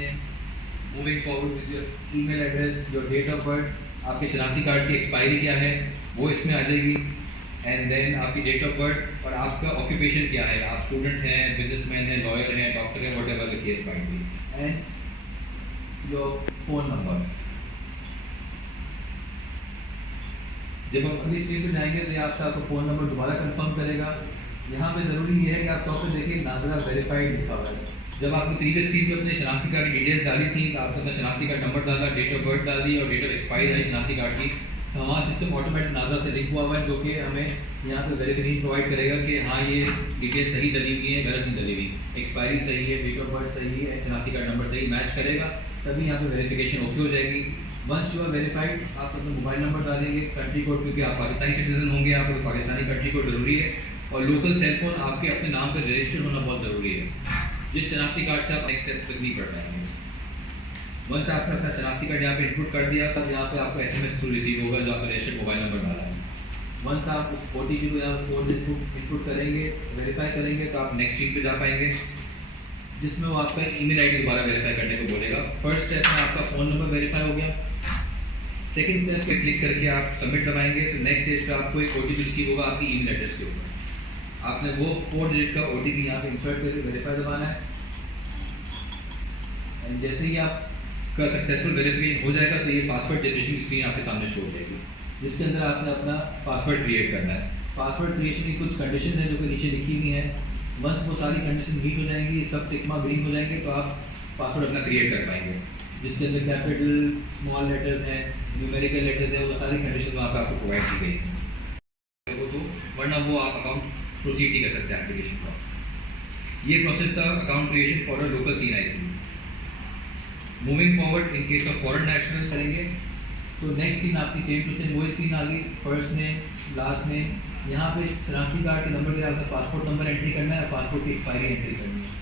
name, moving forward with your email address, your date of birth, आपके शनाख्ती card की expiry क्या है वो इसमें आ जाएगी, एंड देन आपकी डेट ऑफ बर्थ और आपका ऑक्यूपेशन क्या है, आप स्टूडेंट हैं, बिजनेसमैन हैं, लॉयर हैं, डॉक्टर हैं, whatever the case might be, and your phone number. जब हम अगली स्क्रीन पे जाएंगे तो ये आपसे आपका फ़ोन नंबर दोबारा कंफर्म करेगा। यहाँ पे ज़रूरी ये है कि आप टॉप पे देखिए नाज़रा वेरीफाइड लिखा हुआ है। जब आपने प्रीवियस स्क्रीन पे अपने शनाख्ती कार्ड की डिटेल्स डाली थी, आपने अपना शनाख्ती कार्ड नंबर डाला, डेट ऑफ बर्थ डाल दी और डेट ऑफ एक्सपायरी आई शनाख्ती कार्ड की, तो हमारा सिस्टम ऑटोमेटिक नाज़रा से लिंक हुआ हुआ है, जो कि हमें यहाँ पे वेरिफिकेशन प्रोवाइड करेगा कि हाँ ये डिटेल सही डली हुई है, गलत नहीं डली हुई, एक्सपायरी सही है, डेट ऑफ बर्थ सही है, शनाख्ती कार्ड नंबर सही मैच करेगा, तभी यहाँ पे वेरिफिकेशन ओके हो जाएगी। वंस यू आर वेरीफाइड, आप अपना मोबाइल नंबर डालेंगे, कंट्री कोड, क्योंकि आप पाकिस्तानी सिटीजन होंगे, आपको पाकिस्तानी कंट्री कोड जरूरी है, और लोकल सेल फोन आपके अपने नाम पर रजिस्टर्ड होना बहुत ज़रूरी है, जिस शनाख्ती कार्ड से आप नेक्स्ट स्टेप तक नहीं बढ़ पाएंगे। वंस आपने अपना शनाख्ती कार्ड यहाँ पे इनपुट कर दिया, तब यहाँ पे आपको SMS थ्रू रिसीव होगा जो आपने रजिस्टर्ड मोबाइल नंबर डाला है। वंस आप उस OTP को यहाँ फोन इनपुट करेंगे, वेरीफाई करेंगे, तो आप नेक्स्ट स्क्रीन पे जा पाएंगे, जिसमें वो आपका ईमेल ID दोबारा वेरीफाई करने को बोलेगा। फर्स्ट स्टेप में आपका फ़ोन नंबर वेरीफाई हो गया, सेकंड स्टेप पे क्लिक करके आप सबमिट दबाएंगे तो नेक्स्ट स्टेज पे आपको एक OTP रिसीव होगा आपकी ईमेल एड्रेस के ऊपर। आपने वो 4 डिजिट का OTP यहाँ पे इंसर्ट करके वेरीफाई दबाना है, एंड जैसे ही आपका सक्सेसफुल वेरिफिकेशन हो जाएगा तो ये पासवर्ड जनरेशन की स्क्रीन आपके सामने शो हो जाएगी, जिसके अंदर आपने अपना पासवर्ड क्रिएट करना है। पासवर्ड क्रिएशन की कुछ कंडीशन है जो कि नीचे लिखी हुई है। वंस वो सारी कंडीशन मीट हो जाएंगी, सब टिक मार्क ग्रीन हो जाएंगे, तो आप पासवर्ड अपना क्रिएट कर पाएंगे, जिसके अंदर कैपिटल स्मॉल लेटर्स हैं, न्यूमेरिकल लेटर्स हैं, वो सारी कंडीशन वहाँ पर आपको प्रोवाइड की गई है, वो तो वरना वो आप अकाउंट प्रोसीड नहीं कर सकते एप्लीकेशन प्रोसेस। ये प्रोसेस था account creation for a local CNIC। Moving forward in case of foreign national करेंगे तो नेक्स्ट स्क्रीन आपकी सेम टू सेम वही स्क्रीन आ गई, फर्स्ट नेम, लास्ट नेम, यहाँ पे शनाख्ती कार्ड के नंबर के आपका पासपोर्ट नंबर एंट्री करना है, पासपोर्ट की एक्सपायरी एंट्री करनी है।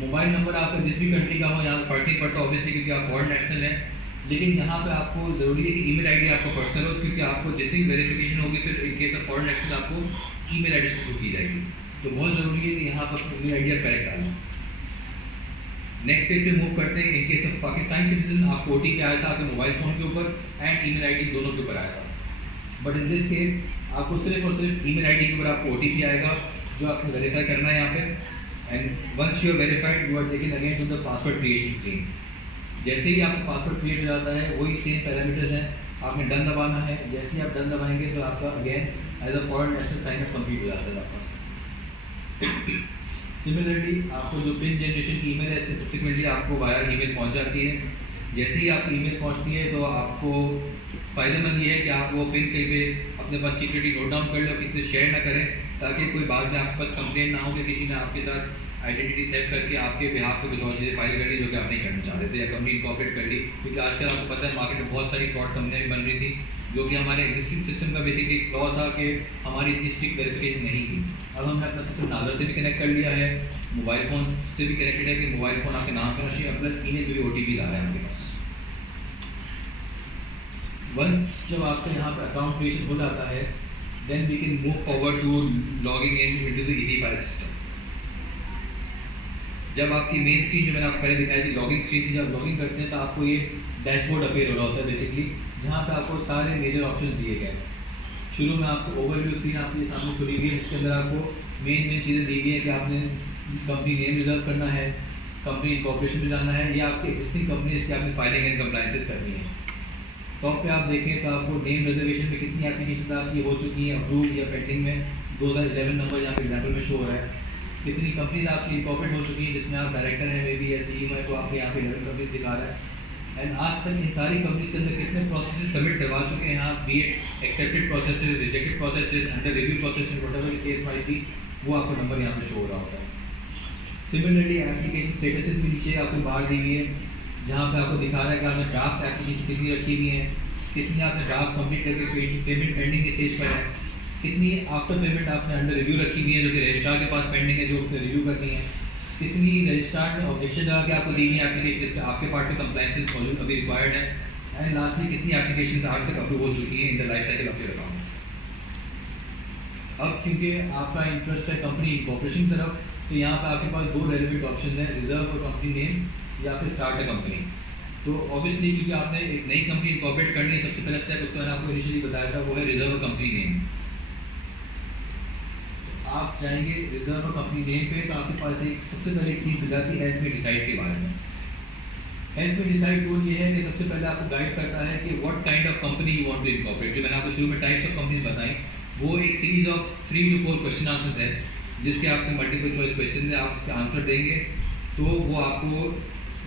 मोबाइल नंबर आपका जिस भी कंट्री का हो, यहाँ फर्क नहीं पड़ता ऑब्वियसली क्योंकि आप फॉरेन नेशनल हैं, लेकिन यहाँ पे आपको ज़रूरी है कि ईमेल ID आपको पर्सनल हो, क्योंकि आपको जितनी वेरिफिकेशन होगी फिर in case of foreign national आपको ईमेल एड्रेस थ्रू की जाएगी, तो बहुत ज़रूरी है कि यहाँ पर ईमेल ID करेक्ट आए। नेक्स्ट पेज पे मूव करते हैं। In case of Pakistani citizen आपको OTP आया था आपके मोबाइल फ़ोन के ऊपर एंड ईमेल ID दोनों के ऊपर आया था, बट इन दिस केस आपको सिर्फ और सिर्फ ईमेल ID के ऊपर आपको OTP आएगा जो आपको वेरीफाई करना है यहाँ पे, and once you are verified you are taken again to the password creation screen. जैसे ही आपका पासवर्ड क्रिएट हो जाता है वही सेम पैरामीटर्स हैं, आपने डन दबाना है, जैसे ही आप डन दबाएंगे तो आपका again as a foreign national sign up complete हो जाता है आपका। सिमिलरली आपको जो पिन जनरेशन की ईमेल है इसमें सब्सिक्वेंटली आपको वाया ईमेल पहुंच जाती है। जैसे ही आपकी ईमेल पहुंचती है तो आपको फ़ायदेमंद ये है कि आप वो पिन कहीं पे अपने पास सीक्रेटली नोट डाउन कर लो, किसी से शेयर ना करें, ताकि कोई बाद में आपके पास कंप्लेंट ना हो कि किसी ने आपके साथ आइडेंटिटी थेफ्ट करके आपके बिहाफ पे कुछ और चीज़ें फाइल कर ली जो कि आप नहीं करना चाह रहे थे, या कंपनी इनकॉर्पोरेट कर ली, क्योंकि आजकल आपको पता है मार्केट में बहुत सारी फ्रॉड कंपनियाँ भी बन रही थी, जो कि हमारे एग्जिस्टिंग सिस्टम का बेसिकली फ्लॉ था कि हमारी इतनी स्ट्रिक्ट वेरिफिकेशन नहीं थी। अब हमने अपना सिस्टम नाज़र से भी कनेक्ट कर लिया है, मोबाइल फ़ोन से भी कनेक्टेड है कि मोबाइल फ़ोन आपके नाम पर चाहिए, प्लस ईमेल जो भी OTP ला रहा है आपके पास। वंस जब आपका यहाँ पर अकाउंट क्रिएशन हो जाता है then we can move forward to logging in into the easy file system. जब आपकी मेन स्क्रीन जो मैंने आपको पहले दिखाई थी लॉगिंग स्क्रीन थी, जब लॉगिन करते हैं तो आपको ये डैशबोर्ड अपीयर हो रहा होता है बेसिकली, जहाँ पे आपको सारे मेजर ऑप्शन दिए गए हैं। शुरू में आपको ओवरव्यू स्क्रीन आपके सामने खुली हुई है, जिसके अंदर आपको मेन चीज़ें दी गई है कि आपने कंपनी नेम रिजर्व करना है, कंपनी इनकॉर्पोरेशन में जाना है, या आपकी एग्जिस्टिंग कंपनी इसकी आपने फाइलिंग एंड कंप्लायंसेस करनी है। टॉप पे आप देखें तो आपको नेम रिजर्वेशन में कितनी एप्लीकेशन आपकी हो चुकी हैं अप्रूव या पेंडिंग में, 2011 नंबर यहाँ पे एग्जाम्पल में शो हो रहा है। कितनी कंपनीज आपकी इनकॉर्पोरेट हो चुकी हैं जिसमें आप डायरेक्टर हैं मे बी या CEO है, तो आपके यहाँ पे 11 कंपनीज दिखा रहा है, एंड आज तक इन सारी कंपनीज के अंदर कितने प्रोसेस सबमिट करवा चुके हैं आप, B it accepted processes, rejected processes, under review processes, whatever the case might be, वो आपका नंबर यहाँ पे शो हो रहा होता है। सिमिलरली एप्लीकेशन स्टेटसेस भी नीचे आपको बाहर दी हुई है, जहाँ पे आपको दिखा रहा है कि आपने ड्राफ्ट एप्लीकेशन कितनी रखी हुई है, कितनी आपने ड्राफ्ट कंप्लीट करके पेमेंट पेंडिंग के स्टेज पर है, कितनी आफ्टर पेमेंट आपने अंडर रिव्यू रखी हुई है जो कि रजिस्ट्रार के पास पेंडिंग है जो उसने रिव्यू करनी है, कितनी रजिस्ट्रार ने ऑब्जेक्शन लगा के आपको दी हुई एप्लीकेशन आपके पार्ट में कंप्लायंसेस फॉलो अभी रिक्वायर्ड है, एंड लास्टली कितनी एप्लीकेशन आज तक अप्रूव हो चुकी हैं in the life cycle of your account. अब क्योंकि आपका इंटरेस्ट है कंपनी इनकॉर्पोरेशन की तरफ, तो यहाँ पे आपके पास 2 रेलिवेंट ऑप्शन हैं, रिजर्व और कंपनी नेम। या फिर स्टार्ट अ कंपनी। तो ऑब्वियसली क्योंकि आपने एक नई कंपनी इनकॉर्पोरेट करनी है, सबसे पहला स्टेप उसको मैंने आपको इनिशियली बताया था, वो है रिजर्व कंपनी नेम। आप जाएंगे रिजर्व कंपनी नेम पे, तो आपके पास एक सबसे पहले एक चीज़ जाती है हेल्प मी डिसाइड के बारे में। हेल्प मी डिसाइड टूल ये है कि सबसे पहले आपको गाइड करता है कि what kind of company you want to incorporate. जो मैंने आपको शुरू में टाइप्स ऑफ कंपनीज बताई, वो एक series of 3 to 4 question answers है, जिसके आपके मल्टीपल चॉइस क्वेश्चन है, आप उसके आंसर देंगे तो वो आपको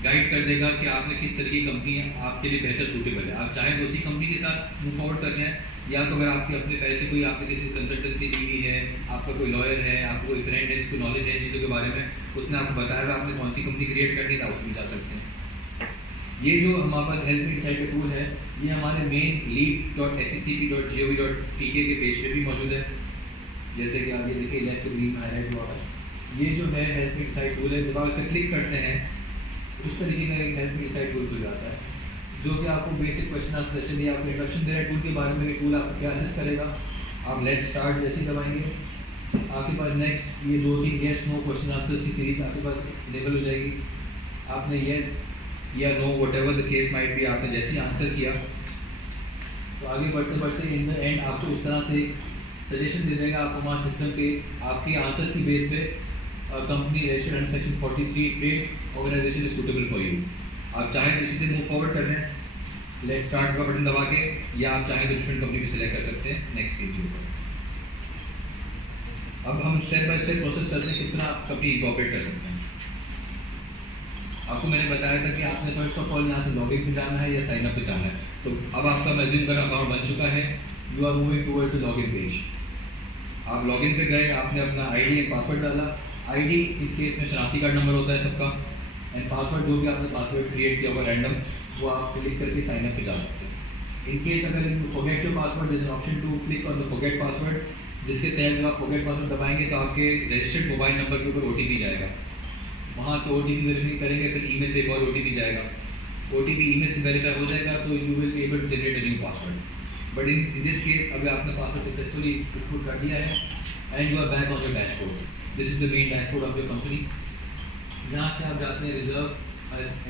गाइड कर देगा कि आपने किस तरह की कंपनी आपके लिए बेहतर सूटेबल है। आप चाहें तो उसी कंपनी के साथ मूव फॉरवर्ड कर जाएँ, या तो अगर आपके अपने पैसे कोई आपके किसी कंसल्टेंसी ली हुई है, आपका कोई लॉयर है, आपको कोई फ्रेंड है जिसको नॉलेज है चीज़ों के बारे में, उसने आपको बताया आपने कौन सी कंपनी क्रिएट करनी था, उसमें जा सकते हैं। ये जो हमारे पास हेल्प मी डिसाइड का टूल है, ये हमारे मेन lead.scp.gov.tk के पेज पे भी मौजूद है, जैसे कि आप ये देखिए लेफ्ट ग्रीन में हाईलाइट हुआ है। ये जो है हेल्प मी डिसाइड टूल है, जब आप इस पर क्लिक करते हैं उस तरीके का एक हेल्प मी डिसाइड टूल खुल जाता है, जो कि आपको बेसिक क्वेश्चन आंसर सेशन या आपको इंट्रोडक्शन दे रहा है टूल के बारे में। ये टूल आपको क्या असिस्ट करेगा, आप लेट स्टार्ट जैसे ही दबाएंगे, आपके पास नेक्स्ट ये 2-3 येस नो क्वेश्चन आंसर्स की सीरीज आपके पास इनेबल हो जाएगी। आपने येस या know what ever the case might भी आपने जैसे ही आंसर किया, तो आगे बढ़ते बढ़ते इन द एंड आपको इस तरह से सजेशन दे देगा आपको हमारे सिस्टम पे आपके आंसर्स की बेस पे company registered under section 43 trade organisation is suitable for you. आप चाहें तो इसी से मूव फॉरवर्ड कर लें लेट स्टार्ट का बटन दबा के, या आप चाहें तो डिफरेंट कंपनी को सिलेक्ट कर सकते हैं नेक्स्ट पेज के ऊपर। अब हम स्टेप बाय स्टेप प्रोसेस करते हैं किस तरह आप कंपनी इनकॉर्पोरेट कर सकते हैं। आपको मैंने बताया था कि आपने फर्स्ट ऑफ ऑल यहाँ से लॉगिन पे जाना है या साइन अप पे जाना है। तो अब आपका मैज्यूम का अकाउंट बन चुका है, you are moving toward to login page. आप लॉगिन पे गए, आपने अपना आईडी एंड पासवर्ड डाला। आईडी इस केस में शनाख्ती कार्ड नंबर होता है सबका, एंड पासवर्ड जो भी आपने पासवर्ड क्रिएट किया हुआ रैंडम, वो आप क्लिक करके साइन अप पे जा सकते हैं। इन केस अगर you forget your password, there is an option to click on the forget password, जिसके तहत जब आप फॉरगेट पासवर्ड दबाएंगे तो आपके रजिस्टर्ड मोबाइल नंबर के ऊपर ओटीपी जाएगा, वहाँ से ओटीपी वेरीफाई करेंगे, फिर ईमेल से एक और ओटीपी जाएगा। ओटीपी ईमेल से वेरीफाई हो जाएगा तो you will be able to generate a new password. But in this case अभी आपने पासवर्ड सक्सेसफुली इनपुट कर दिया है and you are back on your dashboard. This is the main dashboard of your company. यहाँ से आप जाते हैं रिजर्व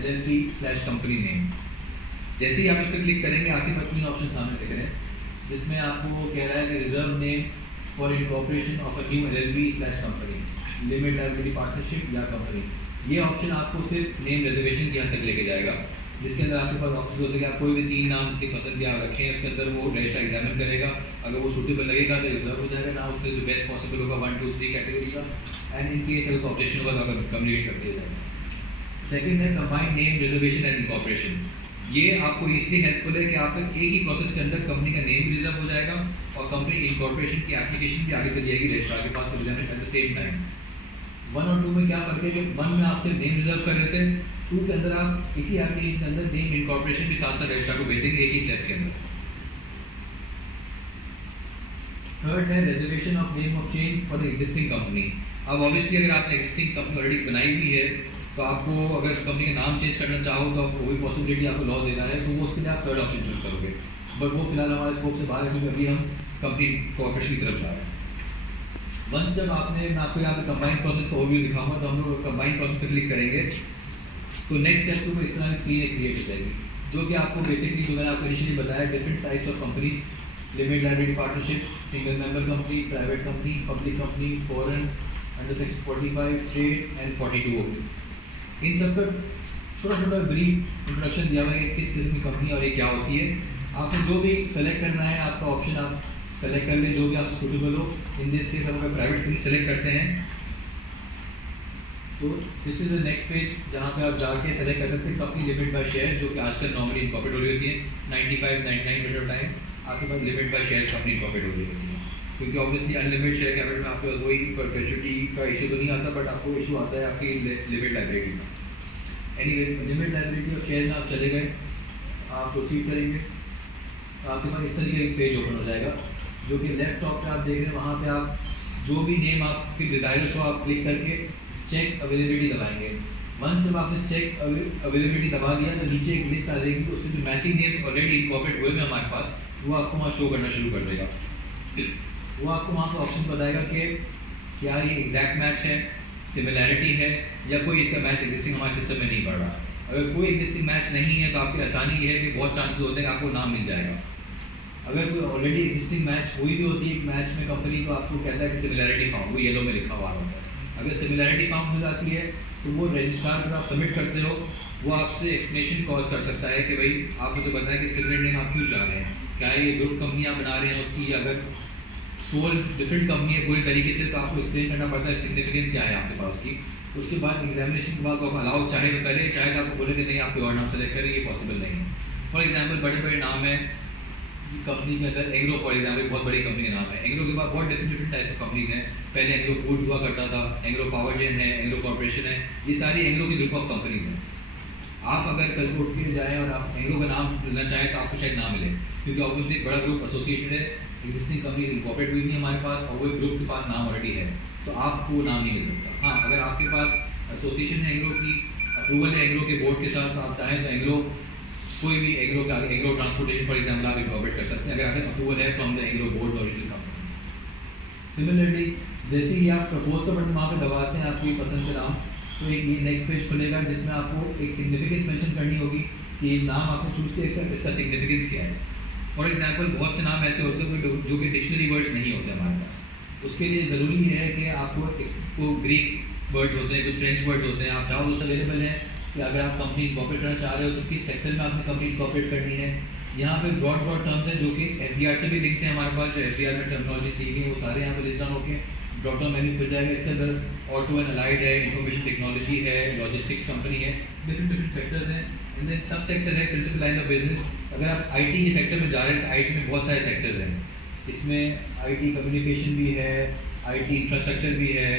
LLP/कंपनी नेम। जैसे ही आप इस पर क्लिक करेंगे आपके पास 3 ऑप्शन सामने दिख रहे हैं, जिसमें आपको कह रहा है कि reserve name for incorporation of a new LLP/कंपनी, लिमिटेड लायबिलिटी पार्टनरशिप या कंपनी। ये ऑप्शन आपको सिर्फ नेम रिजर्वेशन के हद तक लेके जाएगा, जिसके अंदर आपके पास ऑप्शन होते हैं कि आप कोई भी 3 नाम की पसंद के आप रखें, उसके अंदर वो रजिस्टर एग्जामिन करेगा, अगर वो सूटेबल लगेगा तो रिजर्व हो जाएगा ना, उसके जो बेस्ट पॉसिबल होगा 1, 2, 3 कैटेगरी का, एंड इन केस अगर ऑब्जेक्शन होगा तो कम्युनिकेट कर दिया जाएगा। सेकेंड है combined name reservation and incorporation. ये आपको इसलिए हेल्पफुल है कि आप एक ही प्रोसेस के अंदर कंपनी का नेम भी रिजर्व हो जाएगा और कंपनी इनकॉर्पोरेशन की एप्लीकेशन भी आगे चल जाएगी रजिस्ट्रार के पास एट द सेम टाइम। 1 और 2 में क्या फर्क है कि 1 में आप सिर्फ नेम रिजर्व कर रहे थे, 2 के अंदर आप इसी एप्लीकेशन के अंदर नेम इनकॉर्पोरेशन भी साथ साथ रजिस्ट्रार को भेज देंगे एक ही स्टेप के अंदर। थर्ड है reservation of name of change for the existing company. अब ऑब्वियसली अगर आपने एग्जिस्टिंग कंपनी ऑलरेडी बनाई हुई है तो आपको अगर उस कंपनी का नाम चेंज करना चाहो तो आपको वही पॉसिबिलिटी आपको लॉ देना है, तो वो उसके लिए आप थर्ड ऑप्शन चूज करोगे, बट वो फिलहाल हमारे स्कोप से बाहर है क्योंकि अभी हम कंपनी कॉर्पोरेशन की तरफ जा रहे हैं। वंस जब आपने, मैं आपको यहाँ पे कंबाइंड प्रोसेस का ओवरव्यू दिखाऊंगा, तो हम लोग कंबाइंड प्रोसेस पर क्लिक करेंगे तो नेक्स्ट स्टेप को इस तरह की स्क्रीन क्रिएट हो जाएगी, जो कि आपको बेसिकली जो मैंने आपको इनिशियली बताया different types of company, limited liability partnership, single member company, private company, public company, foreign, under section 45 state and 42 होगी। इन सब पर छोटा छोटा ब्रीफ इंट्रोडक्शन दिया हुआ है किस किस्म की कंपनी और ये क्या होती है। आपको जो भी सेलेक्ट करना है आपका ऑप्शन आप सेलेक्ट कर लें जो भी आपको सूटेबल हो। इन दिस केस हम अगर प्राइवेट कंपनी सेलेक्ट करते हैं तो this is the next page जहाँ पे आप जाके सेलेक्ट कर सकते हैं कंपनी लिमिट बाय शेयर, जो कि आजकल नॉर्मली इनकॉर्पोरेट हो रही होती है 95-99% ऑफ टाइम आपके पास limit by share company incorporate हो रही होती है, क्योंकि ऑब्वियसली अनलिमिटेड शेयर कैपिटल में आपके पास वही परपेचुइटी का इशू तो नहीं आता, बट आपको इशू आता है आपकी लिमिट लायबिलिटी का। एनीवे लिमिट लायबिलिटी और शेयर में आप चले गए, आप प्रोसीड करेंगे तो आपके पास इस तरीके का एक पेज ओपन हो जाएगा, जो कि लेफ्ट टॉप पे आप देख रहे हैं। वहाँ पे आप जो भी नेम आपकी डिजायर्स हो आप क्लिक करके चेक अवेलेबिलिटी दबाएंगे। वंस जब आपने चेक अवेलेबिलिटी दबा दिया तो नीचे एक लिस्ट आ जाएगी, तो उसमें जो मैचिंग नेम ऑलरेडी इनकॉर्पोरेट हुए में हमारे पास, वो आपको वहाँ शो करना शुरू कर देगा। वो आपको वहाँ पर ऑप्शन बताएगा कि क्या ये एग्जैक्ट मैच है, सिमिलैरिटी है, या कोई इसका मैच एग्जिस्टिंग हमारे सिस्टम में नहीं पड़ रहा। अगर कोई एग्जिस्टिंग मैच नहीं है तो आपकी आसानी ये है कि बहुत चांसेस होते हैं कि आपको नाम मिल जाएगा। अगर कोई ऑलरेडी एग्जिस्टिंग मैच हुई भी होती है एक मैच में कंपनी, तो आपको कहता है कि सिमिलैरिटी फाउंड, वो येलो में लिखा हुआ होता है। अगर सिमिलैरिटी फाउंड हो जाती है तो वो रजिस्ट्रार जब आप सबमिट करते हो वो आपसे एक्सप्लेनेशन कॉज कर सकता है कि भाई आप मुझे बताएं कि सिमिलर नेम आप क्यों चाह रहे हैं, क्या ये ग्रुप कंपनियाँ बना रहे हैं उसकी, अगर सोल डिफरेंट कंपनी है पूरी तरीके से, तो आपको एक्सप्लेन करना पड़ता है सिग्निफिकेंस क्या है आपके पास की। उसके बाद एग्जामिनेशन के बाद आप अलाउ चाहे तो करें, चाहे तो आपको बोले कि नहीं आप कोई और नाम सेलेक्ट करें, ये पॉसिबल नहीं है। फॉर एग्जाम्पल बड़े बड़े नाम है कंपनी के अंदर, एंग्रो फॉर एग्जाम्पल बहुत बड़ी कंपनी का नाम है। एंग्रो के बाद बहुत डिफरेंट टाइप ऑफ कंपनीज हैं। पहले एंग्रो फूड्स हुआ करता था, एंग्रो पावर जेन है, एंग्रो कॉर्पोरेशन है, ये सारी एंग्रो की ग्रुप ऑफ कंपनीज हैं। आप अगर कल को उठ के जाएँ और आप एंग्रो का नाम लेना चाहें तो आपको शायद ना मिले, क्योंकि ऑब्वियसली एक बड़ा ग्रुप एसोसिएशन है, एग्जिस्टिंग कंपनी इंकॉर्पोरेट हुई नहीं हमारे पास और वो ग्रुप के पास नाम ऑलरेडी है, तो आपको नाम नहीं मिल सकता। हाँ, अगर आपके पास एसोसिएशन है एंग्रो की, अप्रूवल है एंग्रो के बोर्ड के साथ, तो आप चाहें तो एंग्रो कोई भी एंग्रो का एंग्रो ट्रांसपोर्टेशन फॉर एग्जाम्पल आप इंकॉर्पोरेट कर सकते हैं, अगर आपके अप्रूवल है from the Engro board original company. Similarly जैसे ही आप प्रपोज का बटन वहाँ पर दबाते हैं आपकी पसंद का नाम, तो एक ये नेक्स्ट पेज खुलेगा जिसमें आपको एक सिग्निफिकेंस मेंशन करनी होगी कि नाम आपने चूज किया इसका सिग्निफिकेंस क्या है। फॉर एग्जांपल बहुत से नाम ऐसे होते हैं जो कि डिक्शनरी वर्ड्स नहीं होते हमारे पास, उसके लिए ज़रूरी है कि आपको ग्रीक वर्ड्स होते हैं, कुछ फ्रेंच वर्ड्स होते हैं, आप चाहो तो अवेलेबल है कि अगर आप कंपनी इनकॉर्पोरेट करना चाह रहे हो तो किस सेक्टर में आपने कंपनी इनकॉर्पोरेट करनी है। यहाँ पे ब्रॉड टर्म्स हैं जो कि FBR से भी लिंक है हमारे पास, जो FBR में टर्मिनोलॉजी दी गई वो सारे यहाँ पे लिस्ट डाउन होकर ड्रॉप डाउन मेन्यू खुल जाएगा। इसके अंदर ऑटो एंड अलाइड है, इंफॉर्मेशन टेक्नोलॉजी है, लॉजिस्टिक्स कंपनी है, डिफरेंट सेक्टर्स हैं। एंड देन सब सेक्टर है प्रिंसिपल लाइन ऑफ बिजनेस। अगर आप IT के सेक्टर में जा रहे हैं तो IT में बहुत सारे सेक्टर्स हैं, इसमें IT कम्युनिकेशन भी है, IT इंफ्रास्ट्रक्चर भी है,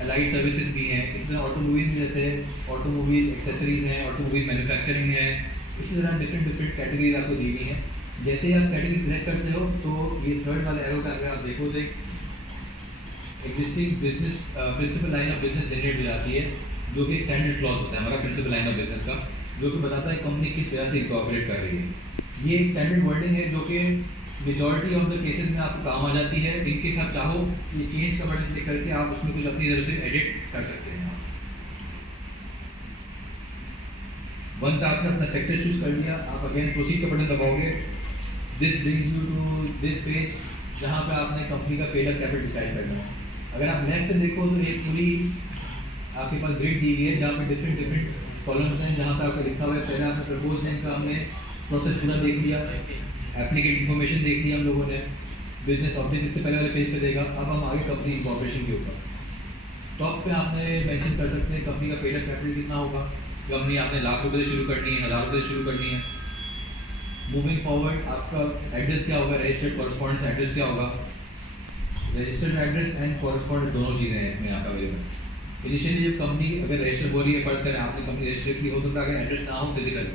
अलाइड सर्विसेज भी हैं। इसमें ऑटोमोबाइल जैसे ऑटोमोबाइल एक्सेसरीज हैं, ऑटोमोबाइल मैन्युफैक्चरिंग है, इसी तरह डिफरेंट कैटेगरीज आपको दी गई हैं। जैसे ही आप कैटेगरी सिलेक्ट करते हो तो ये थर्ड वाला एरो का अगर आप देखो तो existing business principal line of business generate हो जाती है, जो कि स्टैंडर्ड क्लॉज होता है हमारा प्रिंसिपल लाइन ऑफ बिजनेस का, जो कि बताता है कंपनी किस तरह से इनकॉर्पोरेट कर रही है। ये एक स्टैंडर्ड वर्डिंग है जो कि मेजॉरिटी ऑफ द केसेस में आपको काम आ जाती है। इनके साथ चाहो ये चेंज का बटन क्लिक करके आप उसमें कुछ अपनी तरफ से एडिट कर सकते हैं। वंस आपने अपना सेक्टर चूज कर लिया, आप अगेन प्रोसीड का बटन दबाओगे, this brings you to this page जहाँ पे आपने कंपनी का पेड अप कैपिटल डिसाइड करना है। अगर आप नेक्स्ट देखो तो एक पूरी आपके पास ग्रिड दी गई है जहाँ पे डिफरेंट कॉलम्स हैं, जहाँ पे आपका लिखा हुआ है पहले आपने प्रपोज नेम का हमने प्रोसेस पूरा देख लिया, एप्लीकेट इन्फॉर्मेशन देख लिया हम लोगों ने, बिजनेस ऑब्जेक्ट इससे पहले वाले पेज पे देगा। अब हम आगे कंपनी इनकॉर्पोरेशन के ऊपर टॉप पे आपने मेंशन कर सकते हैं कंपनी का पेड अप कैपिटल कितना होगा। कंपनी आपने ₹1,00,000 से शुरू करनी है, ₹1,000 से शुरू करनी है। मूविंग फॉरवर्ड आपका एड्रेस क्या होगा, रजिस्टर्ड कॉरस्पॉन्डेंस एड्रेस क्या होगा, रजिस्टर्ड एड्रेस एंड कॉरस्पॉन्डेंस दोनों चीज़ें हैं इसमें यहाँ अवेलेबल। इनिशियली जब कंपनी अगर रजिस्टर हो रही है, फर्ज करें आपने कंपनी रजिस्टर की, हो सकता है अगर एड्रेस ना हो फिजिकल,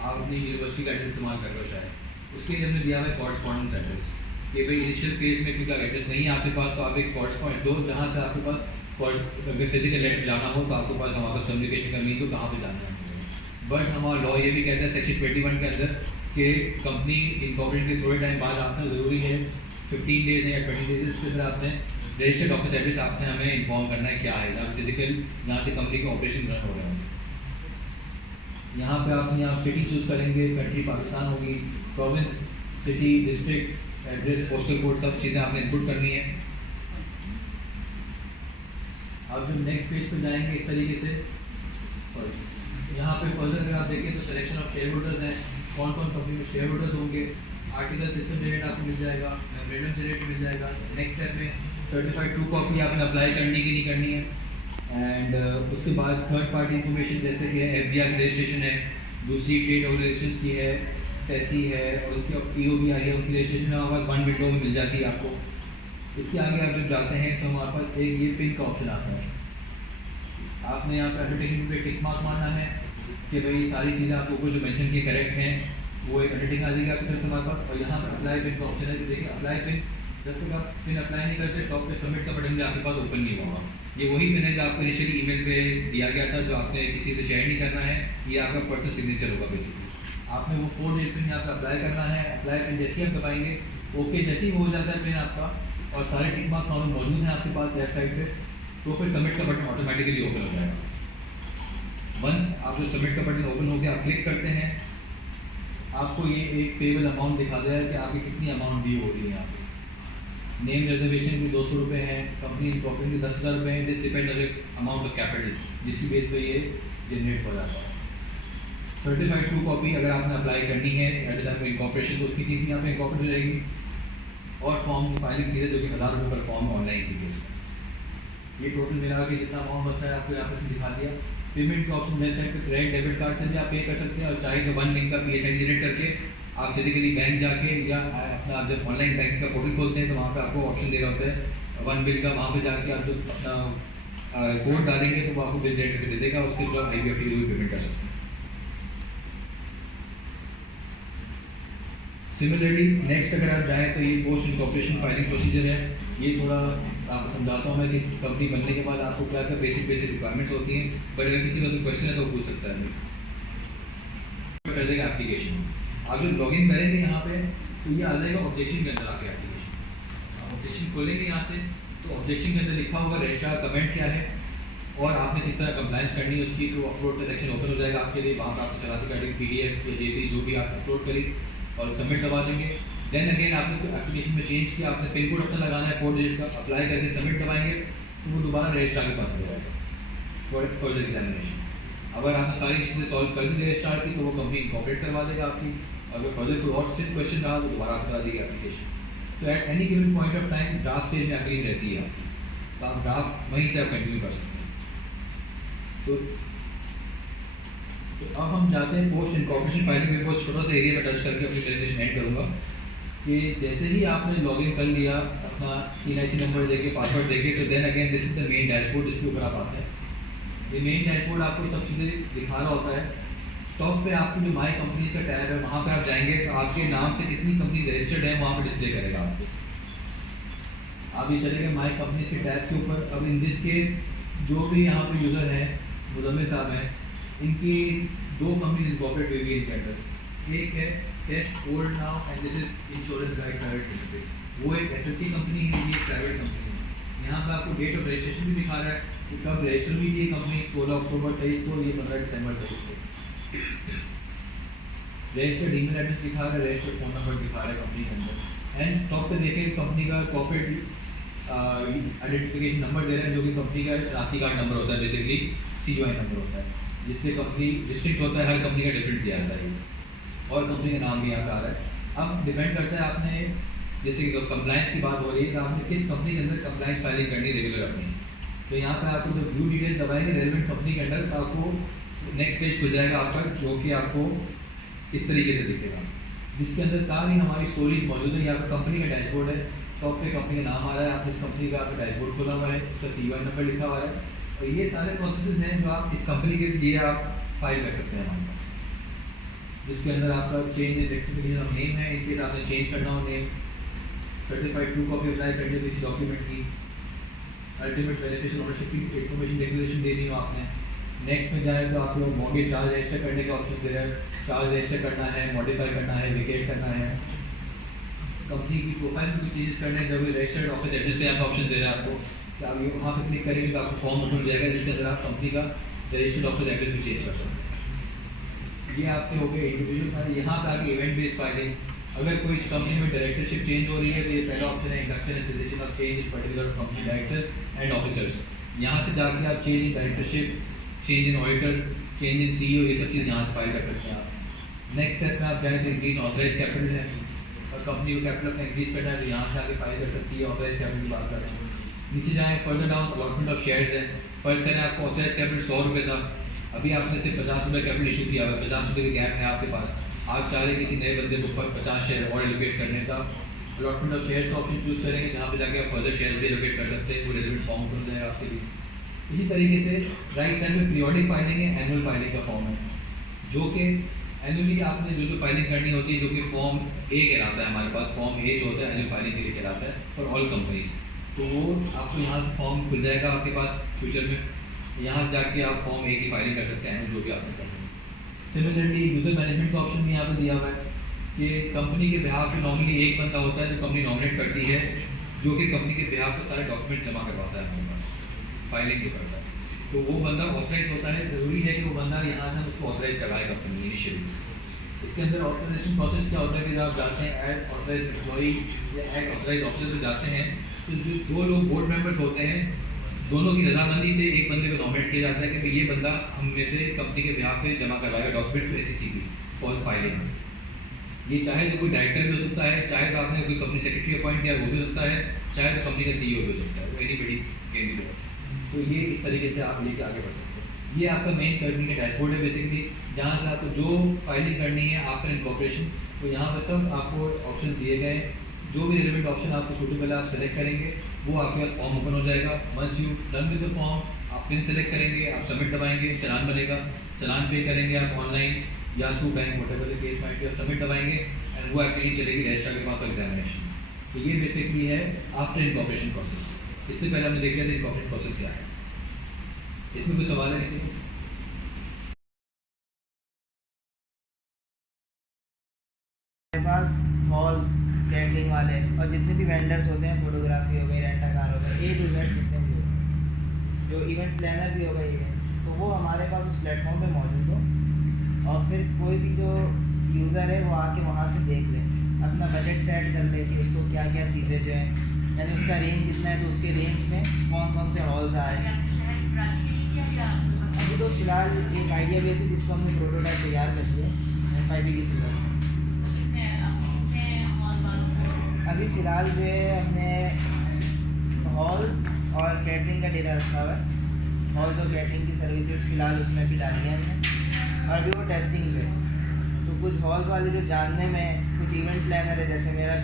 आप अपनी यूनिवर्सिटी का एड्रेस इस्तेमाल कर रहे हो शायद, उसके लिए हमने दिया हुआ है कॉरस्पॉन्डेंस एड्रेस कि भाई इनिशियल फेज में क्योंकि एड्रेस नहीं है आपके पास तो आप एक कॉरस्पॉन्डेंस दो जहाँ से आपके पास अगर फिजिकल एड्रेस जाना हो तो आपके पास हमारे पास कम्युनिकेशन करनी तो कहाँ पर जाना है। बट हमारा लॉ ये भी कहता है सेक्शन 21 के अंदर कि कंपनी इनकॉर्पोरेट के थोड़े टाइम बाद आपने ज़रूरी है 15 डेज या 20 डेज इसके अंदर आपने रजिस्टर्ड ऑफिस एड्रेस आपने हमें इन्फॉर्म करना है क्या है जहाँ फिजिकल जहाँ से कंपनी के ऑपरेशन रन हो रहे हैं। यहाँ पे आपने आप सिटी चूज़ करेंगे, कंट्री पाकिस्तान होगी, province, city, district, address, postal code, सब चीज़ें आपने इनपुट करनी है। अब जब नेक्स्ट पेज पर जाएंगे इस तरीके से, और यहाँ पे फर्दर अगर आप देखें तो सिलेक्शन ऑफ शेयर होल्डर्स हैं, कौन कौन कंपनी में शेयर होल्डर्स होंगे, आर्टिकल सिस्टम जनरेट आपको मिल जाएगा, मेमोरेंडम जनरेट मिल जाएगा। नेक्स्ट स्टेप में सर्टिफाइड ट्रू कॉपी आपने अप्लाई करनी की नहीं करनी है। एंड उसके बाद थर्ड पार्टी इन्फॉर्मेशन जैसे कि FBR की रजिस्ट्रेशन है, दूसरी ट्रेड ऑर्गेनाइजेशन की है, सेसी है और उसकी TOBI है, उनकी रजिस्ट्रेशन हमारे पास 1 विंडो में मिल जाती है आपको। इसके आगे आप जब जाते हैं तो हमारे पास एक ये पिन का ऑप्शन आता है, आपने यहाँ पर एडिटिंग पे टिक मार्क मारना है कि भाई सारी चीज़ें आपको ऊपर जो मेंशन की करेक्ट हैं, वो एक एडिटिंग आ जाएगी आपकी तरफ से हमारे पास। और यहाँ पर अप्लाई पिन का ऑप्शन है कि देखिए अप्लाई पिन, जब तक आप पिन अप्लाई नहीं करते टॉप पे सबमिट का बटन भी आपके पास ओपन नहीं होगा। ये वही पिन है जो आपको इनिशियली ईमेल पे दिया गया था, जो आपने किसी से शेयर नहीं करना है, ये आपका पर्सनल सिग्नेचर होगा बेसिकली। आपने वो 4 डिजिट पिन यहाँ पर अप्लाई करना है। अप्लाई पिन जैसे ही आप दबाएंगे ओके, जैसे ही हो जाता है पिन आपका और सारे टिक मार्क्स वहाँ मौजूद हैं आपके पास लेफ्ट साइड पे, तो फिर सबमिट का बटन ऑटोमेटिकली ओपन हो जाएगा। वंस आप जो सबमिट का बटन ओपन हो गया, आप क्लिक करते हैं, आपको ये एक पेबल अमाउंट दिखा देगा कि आपकी कितनी अमाउंट ड्यू हो रही है। यहाँ पे नेम रिजर्वेशन की 200 रुपये है, कंपनी प्रॉफिट की 10,000 रुपये है। This depend on amount of capital, जिसकी बेस पे ये जनरेट हो जाता है। सर्टिफाइड ट्रू कॉपी अगर आपने अप्लाई करनी है एट द टाइम इनकॉर्पोरेशन, तो उसकी फीस यहाँ पे इनकॉर्पोरेट रहेगी। और फॉर्म की फाइलिंग फीस है जो कि 1000 रुपये पर फॉर्म ऑनलाइन की फीस है। ये टोटल मिला के जितना अमाउंट होता है आपको यहाँ पे दिखा दिया। पेमेंट के ऑप्शन मिलता है, क्रेडिट डेबिट कार्ड से भी आप पे कर सकते हैं, और चाहे तो 1 लिंक का PSI जनरेट करके आप फिजिकली बैंक जाके या अपना जब ऑनलाइन बैंक का पोर्टल खोलते हैं तो वहाँ पे आपको ऑप्शन दे रहा होता है 1 बिल का। वहाँ पे जाके आप जब अपना कोड डालेंगे तो वो आपको बिल जनरेट करके दे देगा, उसके थ्रू IBFT के भी पेमेंट कर सकते हैं। सिमिलरली नेक्स्ट अगर आप जाएँ तो ये पोस्ट इनकॉर्पोरेशन फाइलिंग प्रोसीजर है। ये थोड़ा आपको समझाता हूँ मैं कि कंपनी बनने के बाद आपको क्या क्या बेसिक रिक्वायरमेंट्स होती हैं, बट अगर किसी का कोई क्वेश्चन है तो पूछ सकता है। कर देगा एप्लीकेशन, आप जब लॉगिन करेंगे यहाँ पे तो ये आ जाएगा ऑब्जेक्शन के अंदर आपके एप्लीकेशन। आप ऑब्जेक्शन खोलेंगे यहाँ से तो ऑब्जेक्शन के अंदर लिखा होगा रजिस्ट्रार कमेंट क्या है और आपने किस तरह कंप्लायंस करनी है उसकी, तो अपलोड का सेक्शन ओपन हो जाएगा आपके लिए। वहाँ पर आपको शनाख्ती कार्ड PDF या JP जो भी आप अपलोड करें और सबमिट करवा देंगे। देन अगेन आपने तो एप्लीकेशन में चेंज किया, आपने पिन कोड अपना लगाना है 4 डिजिट का, अप्लाई करके सबमिट करवाएंगे तो वो दोबारा रजिस्ट्रार के पास हो जाएगा फर्दर एग्जामिनेशन। अगर आपने सारी चीज़ें सॉल्व कर दी रजिस्ट्रार की तो वो कंपनी इनकॉर्पोरेट करवा देगा आपकी। अगर फर्दर कोई और सिर्फ क्वेश्चन रहा तो दोबारा आप करा देगी एप्लीकेशन। तो at any given point of time draft stage में अग्री रहती है आपकी, तो आप ड्राफ्ट वहीं से आप कंटिन्यू कर सकते हैं। तो अब हम जाते हैं पोस्ट इनकॉर्पोरेशन फाइलिंग में। बहुत छोटा सा एरिया में टच करके अपनी प्रेजेंटेशन एंड करूँगा कि जैसे ही आपने लॉगिन कर लिया अपना CNIC नंबर देके पासवर्ड देके, तो then again this is the main dashboard जिसके ऊपर आप आते हैं। ये मेन डैशबोर्ड आपको सब चीज़ें दिखा रहा होता है। टॉप पे आपको जो माई कंपनीज का टैब है वहाँ पे आप जाएंगे तो आपके नाम से जितनी कंपनी रजिस्टर्ड है वहाँ पे डिस्प्ले करेगा आपको। आप ये चलेंगे माई कंपनीज के टैब के ऊपर। अब इन दिस केस जो भी यहाँ पे यूज़र है मुजम्मिल साहब हैं, इनकी 2 कंपनीज इनकॉर्पोरेट हुई है इनके अंदर। एक है test old now and this is insurance guide private limited, वो एक SHG कंपनी है, ये एक प्राइवेट कंपनी है। यहाँ पर आपको डेट ऑफ रजिस्ट्रेशन भी दिखा रहा है कि कब रजिस्टर हुई थी कंपनी, 16 अक्टूबर 23 को, ये 15 दिसंबर 23 को। रजिस्टर्ड ईमेल एड्रेस दिखा रहा है, रजिस्टर्ड फ़ोन नंबर दिखा रहा है कंपनी के अंदर। एंड टॉप पे देखें कंपनी का कॉर्पोरेट आइडेंटिफिकेशन नंबर दे रहे हैं जो कि कंपनी का शनाख्ती कार्ड नंबर होता है, बेसिकली CUI नंबर होता है, जिससे कंपनी डिस्ट्रिक्ट होता है, हर कंपनी का डिफरेंट दिया जाता है और कंपनी का नाम भी यहाँ पे आ रहा है। अब डिपेंड करता है आपने जैसे कि कंप्लायंस की बात हो रही है तो आपने किस कंपनी के अंदर कंप्लायंस फाइलिंग करनी रेगुलर अपनी। तो यहाँ पे आपको जब व्यू डिटेल्स दबाएंगे रेलेवेंट कंपनी के अंदर तो आपको नेक्स्ट पेज खुल जाएगा आपका, जो कि आपको इस तरीके से दिखेगा, जिसके अंदर सारी हमारी स्टोरीज मौजूद है। यहाँ पर कंपनी का डैशबोर्ड है, टॉप पे कंपनी का नाम आ रहा है, आप इस कंपनी का आपका डैशबोर्ड खुला हुआ है, उसका CUI नंबर लिखा हुआ है। और ये सारे प्रोसेसेस हैं जो आप इस कंपनी के लिए आप फाइल कर सकते हैं हमारे पास, जिसके अंदर आपका चेंज रेक्टिफिकेशन ऑफ नेम है, इनके आपने चेंज करना हो name, certified true copy apply करनी हो किसी डॉक्यूमेंट की, अल्टीमेट बेनिफिशियल ओनरशिप की इन्फॉर्मेशन डिक्लेरेशन देनी हो आपने। नेक्स्ट में जाए तो आपको मॉर्गेज चार्ज रजिस्टर करने का ऑप्शन दे रहा है, चार्ज रजिस्टर करना है, मॉडिफाई करना है, वेकेट करना है, कंपनी की प्रोफाइल में कुछ चेंजेस करने हैं, जब रजिस्टर्ड ऑफिस एड्रेस पे आपका ऑप्शन दे रहा है आपको, तो आप ये वहाँ पर क्लिक करेंगे तो आपको फॉर्म ओपन हो जाएगा जिसके अंदर आप कंपनी का रजिस्टर्ड ऑफिस एड्रेस भी चेंज कर सकते हैं। ये आपके हो गए इंडिविजुअल फाइल। यहाँ पे आगे इवेंट बेस्ड फाइलिंग, अगर कोई कंपनी में डायरेक्टरशिप चेंज हो रही है तो ये पहला ऑप्शन है induction and cessation of change in particular company directors and officers. यहाँ से जाके आप change in directorship, change in auditor, change in CEO, ये सब चीज़ यहाँ से फाइल कर सकते हैं आप। नेक्स्ट स्टेप में आप जाएँ तो इंक्रीज ऑथराइज कैपिटल है और कंपनी को कैपिटल अपना इंक्रीज करना है तो यहाँ से आगे फाइल कर सकती है, ऑथराइज कैपिटल की बात कर रहे हैं। नीचे जाएँ further down allotment of shares है। फर्स्ट करें आपको ऑथराइज कैपिटल 100 रुपये था, अभी आपने सिर्फ 50 रुपये कैपिटल इशू किया हुआ है, 50 रुपये का गैप है आपके पास, आप चाह रहे किसी नए बंदे को ऊपर 50 शेयर और एलोकेट करने का, अलॉटमेंट ऑफ शेयर्स का ऑप्शन चूज करेंगे जहाँ पे जाके आप फर्दर शेयर भी एलोकेट कर सकते हैं, वो रेलिवेंट फॉर्म खुल जाएगा आपके लिए। इसी तरीके से राइट साइड में पीरियोडिक फाइलिंग है, एनुअल फाइलिंग का फॉर्म है, जो कि एनुअली आपने जो फाइलिंग करनी होती है, जो कि फॉर्म A कहलाता है हमारे पास, फॉर्म A जो होता है एनुअल फाइलिंग के लिए कहलाता है फॉर ऑल कंपनीज। तो वो आपको यहाँ से फॉर्म खुल जाएगा आपके पास फ्यूचर में, यहाँ से जाके आप फॉर्म A की फाइलिंग कर सकते हैं जो भी आपने करना है। सिमिलरली यूजर मैनेजमेंट का ऑप्शन भी यहाँ पर दिया हुआ है कि कंपनी के बिहाफ पे नॉर्मली एक बंदा होता है जो कंपनी नॉमिनेट करती है, जो कि कंपनी के बिहाफ पे सारे डॉक्यूमेंट जमा करवाता है हमारे पास, फाइलिंग जो करता है। तो वो बंदा ऑथराइज होता है, ज़रूरी है कि वो बंदा यहाँ से हम उसको ऑथराइज करवाए कंपनी इनिशियली। इसके अंदर ऑथराइजेशन प्रोसेस क्या होता है कि जब आप जाते हैं एज ऑथराइज एम्प्लॉई या एज ऑथराइज ऑफिसर पे जाते हैं, तो जो दो लोग बोर्ड मेंबर्स होते हैं, दोनों की रजामंदी से एक बंदे को नॉमिनेट किया जाता है कि भाई ये बंदा हम में से कंपनी के बिहाफ पे जमा करवाएगा document to SECP for filing. ये चाहे तो कोई डायरेक्टर भी हो सकता है, चाहे तो आपने कोई कंपनी सेक्रेटरी अपॉइंट किया वो भी हो सकता है, चाहे तो कंपनी का CEO भी हो सकता है, वो एनीबडी कैन बी। तो ये इस तरीके से आप लेके आगे बढ़ सकते हैं। ये आपका मेन कंपनी का डैशबोर्ड है बेसिकली, जहाँ से आपको जो फाइलिंग करनी है आफ्टर इनकॉर्पोरेशन, तो यहाँ पर सब आपको ऑप्शन दिए गए, जो भी रिलेवेंट ऑप्शन आपको सूटेबल है आप सेलेक्ट करेंगे, वो आपके पास फॉर्म ओपन हो जाएगा। Once you done with the form, आप पिन सेलेक्ट करेंगे, आप सबमिट दबाएंगे, चालान बनेगा, चालान पे करेंगे आप ऑनलाइन या through bank, whatever the case might be, आप सबमिट दबाएंगे एंड वो एप्लीकेशन चलेगी रजिस्ट्रार के पास एग्जामिनेशन। तो ये बेसिकली है आफ्टर इनकॉर्पोरेशन प्रोसेस। इससे पहले हमने देख लिया था इनकॉर्पोरेशन प्रोसेस क्या है। इसमें कोई सवाल है किसी को? मेरे पास हॉल्स, कैटरिंग वाले और जितने भी वेंडर्स होते हैं, फोटोग्राफी हो गई, रेंटा कार हो गई, A to Z जितने भी हो गए, जो इवेंट प्लानर भी हो गई है, तो वो हमारे पास उस प्लेटफॉर्म पे मौजूद हो, और फिर कोई भी जो यूज़र है वो आके वहाँ से देख ले, अपना बजट सेट कर ले कि उसको क्या क्या चीज़ें जो हैं, यानी उसका रेंज जितना है तो उसके रेंज में कौन कौन से हॉल्स आए। अभी तो फिलहाल एक आइडिया बेस है जिसको हमने प्रोटोटाइप तैयार कर दिया है FIB की सूरत में। अभी फ़िलहाल जो है हमने हॉल्स और कैटरिंग का डेटा रखा हुआ है, हॉल्स और कैटरिंग की सर्विसेज फ़िलहाल उसमें भी डाली है हमने, और अभी वो टेस्टिंग पे है। तो कुछ हॉल्स वाले जो जानने में कुछ इवेंट प्लानर है, जैसे मेरा